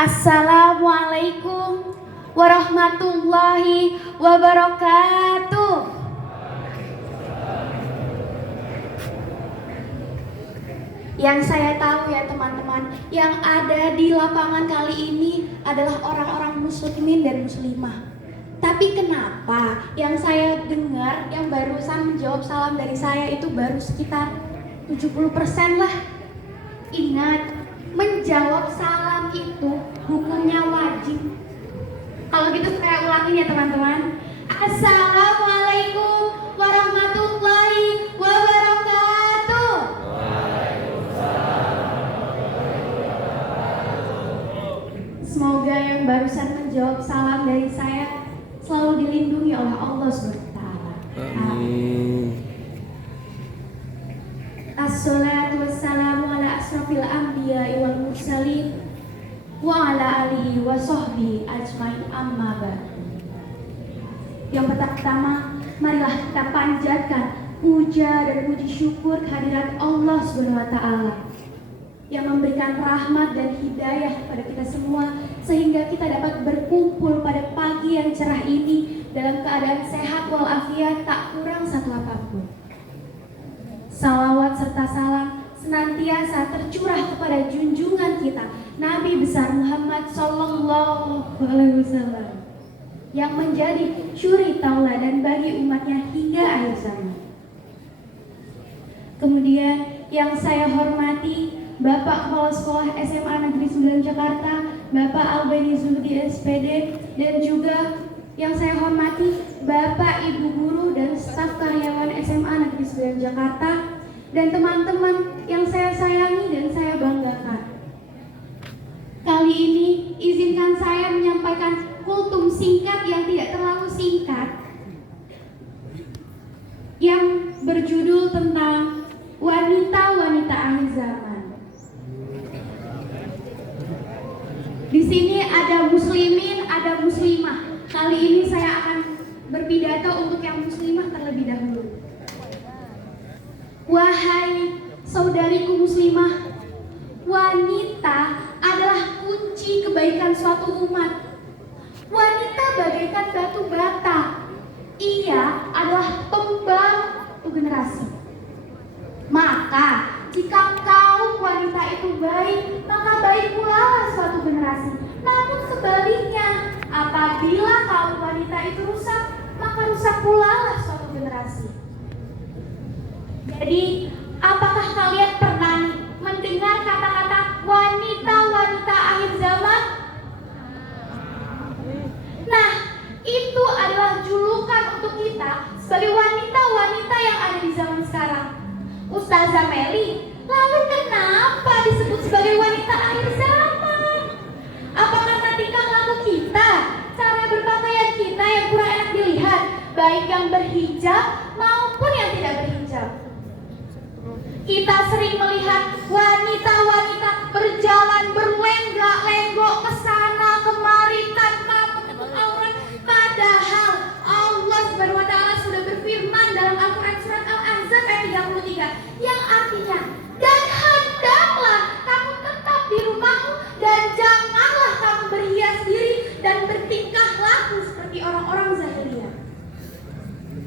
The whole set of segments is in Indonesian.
Assalamualaikum warahmatullahi wabarakatuh. Yang saya tahu ya teman-teman, yang ada di lapangan kali ini adalah orang-orang muslimin dan muslimah. Tapi kenapa yang saya dengar, yang barusan menjawab salam dari saya itu baru sekitar 70% lah. Ingat, menjawab salam itu hukumnya wajib. Kalau gitu saya ulangin ya teman-teman. Assalamualaikum warahmatullahi wabarakatuh. Semoga yang barusan menjawab salam dari saya selalu dilindungi oleh Allah SWT. Amin. Assalatu wassalamu ala asrafil anbiya'i wal mursalin wa ala alihi wa sahbihi ajmain, amma ba'du. Yang pertama, marilah kita panjatkan puja dan puji syukur kehadirat Allah SWT yang memberikan rahmat dan hidayah kepada kita semua sehingga kita dapat berkumpul pada pagi yang cerah ini dalam keadaan sehat walafiat, tak kurang satu apapun. Salawat serta salam senantiasa tercurah kepada junjungan kita Nabi besar Muhammad Sallallahu Alaihi Wasallam yang menjadi suri tauladan bagi umatnya hingga akhir zaman. Kemudian yang saya hormati Bapak Kepala Sekolah SMA Negeri 9 Jakarta, Bapak Albani Zuhdi SPD, dan juga yang saya hormati Bapak Ibu Guru dan staf karyawan SMA Negeri 9 Jakarta, dan teman-teman yang saya sayangi dan saya banggakan. Kali ini izinkan saya menyampaikan kultum singkat yang tidak terlalu singkat yang berjudul tentang wanita-wanita akhir zaman. Di sini ada muslimin, ada muslimah. Kali ini saya akan berpidato untuk yang muslimah terlebih dahulu. Wahai saudariku muslimah, wanita adalah kunci kebaikan suatu umat. Wanita bagaikan batu bata. Ia adalah pembantu generasi. Maka jika kaum wanita itu baik, maka baik pula suatu generasi. Namun sebaliknya, apabila kaum wanita itu rusak, maka rusak pula suatu generasi. Jadi, apakah kalian pernah mendengar kata-kata wanita-wanita akhir zaman? Nah, itu adalah julukan untuk kita sebagai wanita-wanita yang ada di zaman sekarang. Ustazah Meli, lalu kenapa disebut sebagai wanita akhir zaman? Apa karena tingkah laku kita, cara berpakaian kita yang kurang enak dilihat, baik yang berhijab maupun yang tidak berhijab? Kita sering melihat wanita-wanita berjalan berlenggak-lenggok ke sana kemari tanpa menutup aurat, padahal Allah Subhanahu wa taala sudah berfirman dalam Al-Qur'an surat Al-Ahzab ayat 33 yang artinya, dan hendaklah kamu tetap di rumahmu dan janganlah kamu berhias diri dan bertingkah laku seperti orang-orang zahiriyah.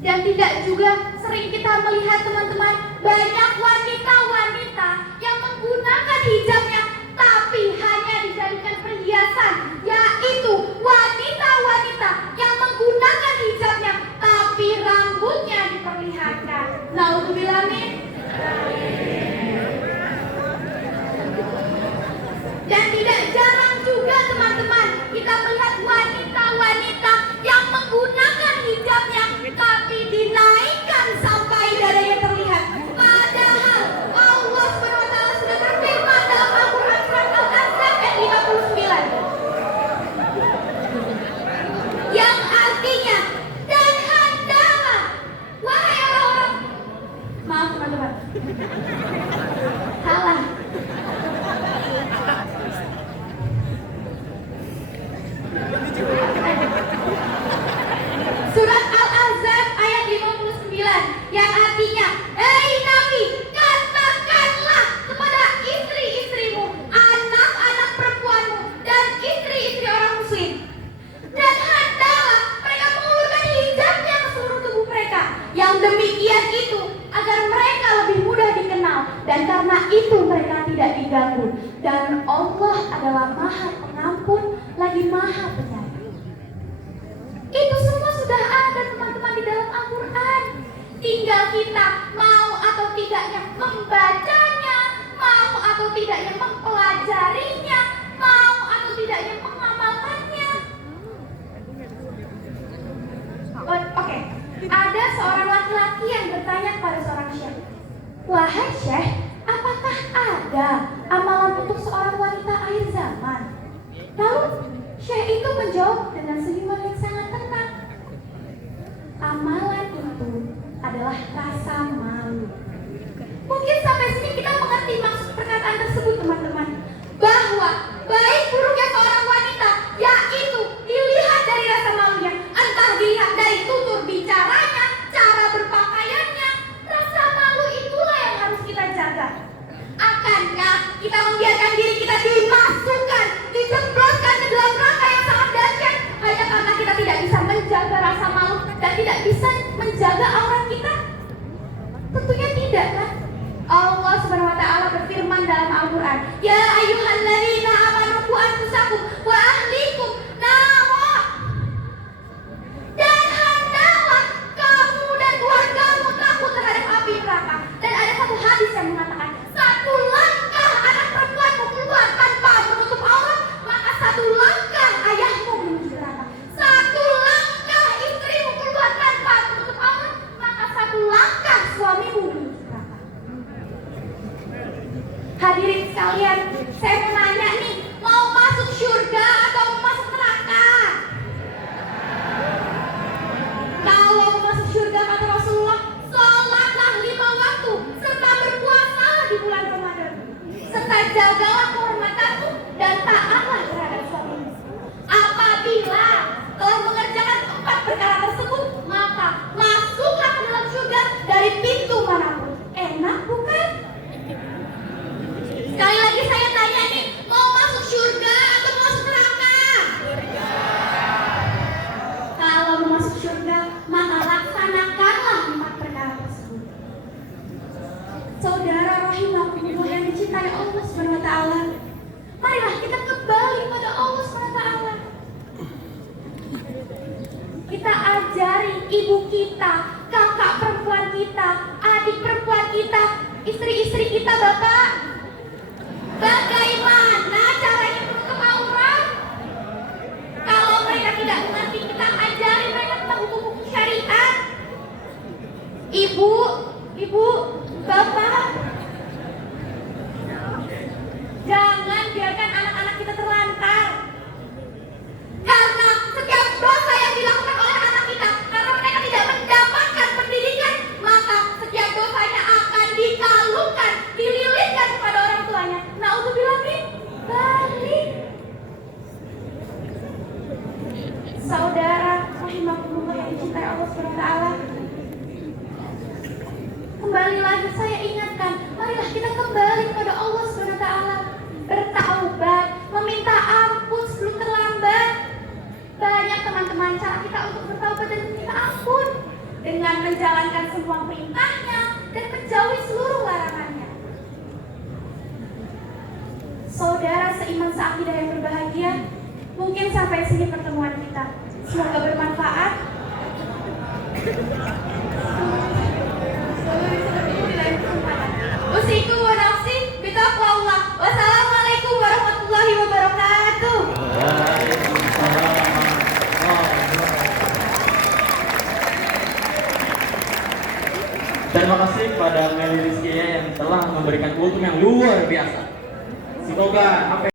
Dan tidak juga sering kita melihat teman-teman banyak wanita-wanita yang menggunakan hijabnya tapi hanya dijadikan perhiasan, yaitu wanita-wanita yang menggunakan hijabnya tapi rambutnya diperlihatkan. Naudzubillah min. Dan tidak jarang juga teman-teman kita melihat wanita-wanita yang menggunakan hijabnya tapi dinaikkan sampai dadanya terlihat. Padahal Allah SWT sudah berfirman dalam Al-Quran surat Al-Ahzab ayat 59 yang artinya, dan hendaklah wahai orang-orang, maaf teman-teman, salah. adalah Maha Pengampun, lagi Maha Penyayang. Itu semua sudah ada teman-teman di dalam Al-Quran. Tinggal kita mau atau tidaknya membacanya, mau atau tidaknya mempelajarinya, mau atau tidaknya mengamalkannya. Oke. Ada seorang laki-laki yang bertanya kepada seorang syekh, "Wahai syekh, apakah ada amalan untuk seorang wanita akhir zaman?" Lalu syekh itu menjawab dengan senyuman yang sangat tenang, "Amalan itu adalah rasa malu." Mungkin sampai sini kita mengerti maksud perkataan tersebut, teman-teman, bahwa baik buruknya seorang wanita yaitu dilihat dari rasa malunya, entah dilihat dari tutur bicaranya, cara berpakaiannya. Rasa malu itulah yang harus kita jaga. Akankah kita membiarkan diri kita dimasukkan, dijebloskan ke dalam neraka yang sangat dahsyat hanya karena kita tidak bisa menjaga rasa malu dan tidak bisa menjaga aurat kita? Tentunya tidak, kan? Allah Subhanahu wa taala berfirman dalam Al-Qur'an, "Ya ayyuhalladzina amanu qu anfusakum wa ahlikum nara." Dan hendaklah kamu dan keluargamu takut terhadap api neraka. Dan ada satu hadis yang mengatakan, satu langkah anak perempuanmu keluar tanpa menutup aurat, maka satu langkah ayahmu menuju neraka. Satu langkah istrimu keluar tanpa menutup aurat, maka satu langkah suamimu menuju neraka. Hadirin sekalian, saya mau nanya nih, mau masuk surga atau mau masuk neraka? Kalau mau masuk surga, kata Rasulullah, sholatlah 5 waktu serta berpuasalah di bulan Ramadan, serta jagalah kehormatanmu dan taatlah terhadap suamimu. Apabila telah mengerjakan 4 perkara tersebut, maka masuklah ke dalam surga dari pintu manapun. Enak bukan? Sekali lagi saya tanya nih, mau masuk surga atau masuk neraka? Kalau mau masuk surga, maka laksanakanlah 4 perkara tersebut. Saudara rahimakumullah yang dicintai Allah Subhanahu wa taala, marilah kita kembali pada Allah Subhanahu wa taala. Kita ajari ibu kita, kakak perempuan kita, adik perempuan kita, istri-istri kita, bapak, bagaimana caranya menutup aurat. Kalau mereka tidak mengerti, kita ajari mereka tentang hukum-hukum syariat. Ibu, bapak, jangan biarkan anak-anak kita terlantar. Karena setiap dosa yang dilakukan oleh anak kita, karena mereka tidak mendapatkan pendidikan, maka setiap dosanya akan dikalungkan, dililitkan kepada orang tuanya. Na'udzubillah min dzalik. Saudara rahimakumullah yang dicintai Allah Subhanahu wa taala, kembali lagi saya ingatkan, marilah kita kembali kepada Allah Subhanahu wa taala, bertaubat, meminta ampun sebelum terlambat. Banyak teman-teman cara kita untuk bertaubat dan meminta ampun dengan menjalankan semua perintahnya dan menjauhi seluruh larangannya. Saudara seiman seakidah yang berbahagia, mungkin sampai sini pertemuan kita. Semoga bermanfaat. Usikum wa nafsi bitaqwallah. Wassalamualaikum warahmatullahi wabarakatuh. Terima kasih kepada Meli Rizkia yang telah memberikan kultum yang luar biasa. Semoga apa